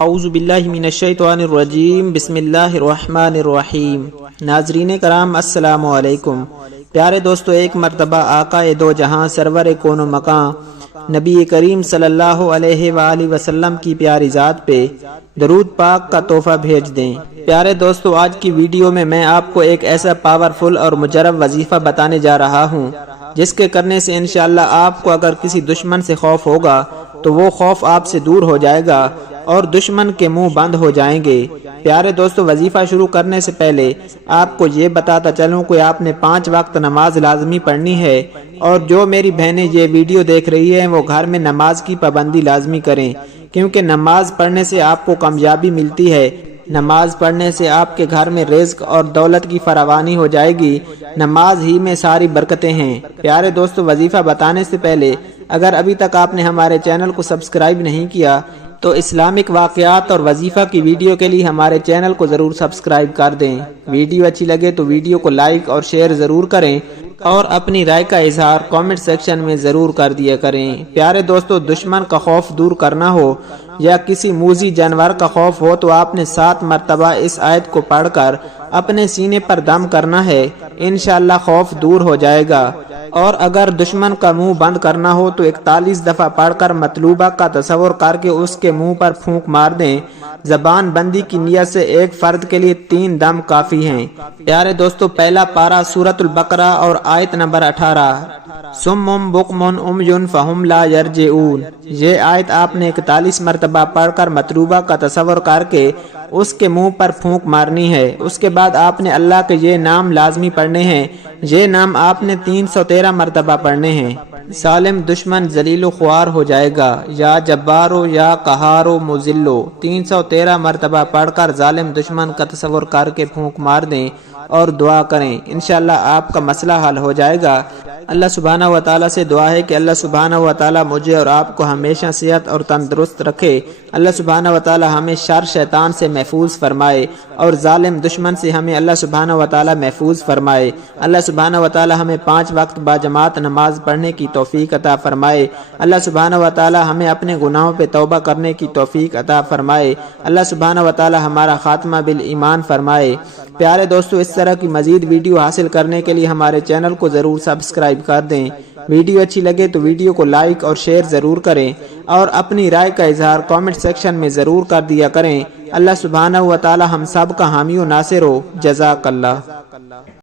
اعوذ باللہ من الشیطان الرجیم بسم اللہ الرحمن الرحیم۔ ناظرین کرام السلام علیکم۔ پیارے دوستو، ایک مرتبہ آقا دو جہاں سرور کون و مکان نبی کریم صلی اللہ علیہ وآلہ وسلم کی پیاری ذات پہ درود پاک کا تحفہ بھیج دیں۔ پیارے دوستو، آج کی ویڈیو میں آپ کو ایک ایسا پاورفل اور مجرب وظیفہ بتانے جا رہا ہوں جس کے کرنے سے انشاءاللہ آپ کو اگر کسی دشمن سے خوف ہوگا تو وہ خوف آپ سے دور ہو جائے گا اور دشمن کے منہ بند ہو جائیں گے۔ پیارے دوستو، وظیفہ شروع کرنے سے پہلے آپ کو یہ بتاتا چلوں کہ آپ نے 5 وقت نماز لازمی پڑھنی ہے، اور جو میری بہنیں یہ ویڈیو دیکھ رہی ہیں وہ گھر میں نماز کی پابندی لازمی کریں، کیونکہ نماز پڑھنے سے آپ کو کامیابی ملتی ہے۔ نماز پڑھنے سے آپ کے گھر میں رزق اور دولت کی فراوانی ہو جائے گی۔ نماز ہی میں ساری برکتیں ہیں۔ پیارے دوستو، وظیفہ بتانے سے پہلے اگر ابھی تک آپ نے ہمارے چینل کو سبسکرائب نہیں کیا تو اسلامک واقعات اور وظیفہ کی ویڈیو کے لیے ہمارے چینل کو ضرور سبسکرائب کر دیں۔ ویڈیو اچھی لگے تو ویڈیو کو لائک اور شیئر ضرور کریں، اور اپنی رائے کا اظہار کامنٹ سیکشن میں ضرور کر دیا کریں۔ پیارے دوستو، دشمن کا خوف دور کرنا ہو یا کسی موذی جانور کا خوف ہو تو آپ نے 7 مرتبہ اس آیت کو پڑھ کر اپنے سینے پر دم کرنا ہے، انشاءاللہ خوف دور ہو جائے گا۔ اور اگر دشمن کا منہ بند کرنا ہو تو 41 دفعہ پڑھ کر مطلوبہ کا تصور کر کے اس کے منہ پر پھونک مار دیں۔ زبان بندی کی نیت سے ایک فرد کے لیے 3 دم کافی ہیں۔ پیارے دوستو، پہلا پارہ سورۃ البقرہ اور آیت نمبر 18، صم بکم عمی فہم لا یرجعون۔ یہ آیت آپ نے 41 مرتبہ پڑھ کر مطلوبہ کا تصور کر کے اس کے منہ پر پھونک مارنی ہے۔ اس کے بعد آپ نے اللہ کے یہ نام لازمی پڑھنے ہیں۔ یہ نام آپ نے 313 مرتبہ پڑھنے ہیں۔ ظالم دشمن ذلیل و خوار ہو جائے گا، یا جبارو یا قہارو مذلو۔ 313 مرتبہ پڑھ کر ظالم دشمن کا تصور کر کے پھونک مار دیں اور دعا کریں، انشاءاللہ آپ کا مسئلہ حل ہو جائے گا۔ اللہ سبحانہ و تعالیٰ سے دعا ہے کہ اللہ سبحانہ و تعالیٰ مجھے اور آپ کو ہمیشہ صحت اور تندرست رکھے۔ اللہ سبحانہ و تعالیٰ ہمیں شر شیطان سے محفوظ فرمائے، اور ظالم دشمن سے ہمیں اللہ سبحانہ و تعالیٰ محفوظ فرمائے۔ اللہ سبحانہ و تعالیٰ ہمیں 5 وقت باجماعت نماز پڑھنے کی توفیق عطا فرمائے۔ اللہ سبحانہ و تعالیٰ ہمیں اپنے گناہوں پہ توبہ کرنے کی توفیق عطا فرمائے۔ اللہ سبحانہ و تعالیٰ ہمارا خاتمہ بالایمان فرمائے۔ پیارے دوستو، اس طرح کی مزید ویڈیو حاصل کرنے کے لیے ہمارے چینل کو ضرور سبسکرائب کر دیں۔ ویڈیو اچھی لگے تو ویڈیو کو لائک اور شیئر ضرور کریں، اور اپنی رائے کا اظہار کامنٹ سیکشن میں ضرور کر دیا کریں۔ اللہ سبحانہ و تعالی ہم سب کا حامی و ناصر ہو۔ جزاک اللہ۔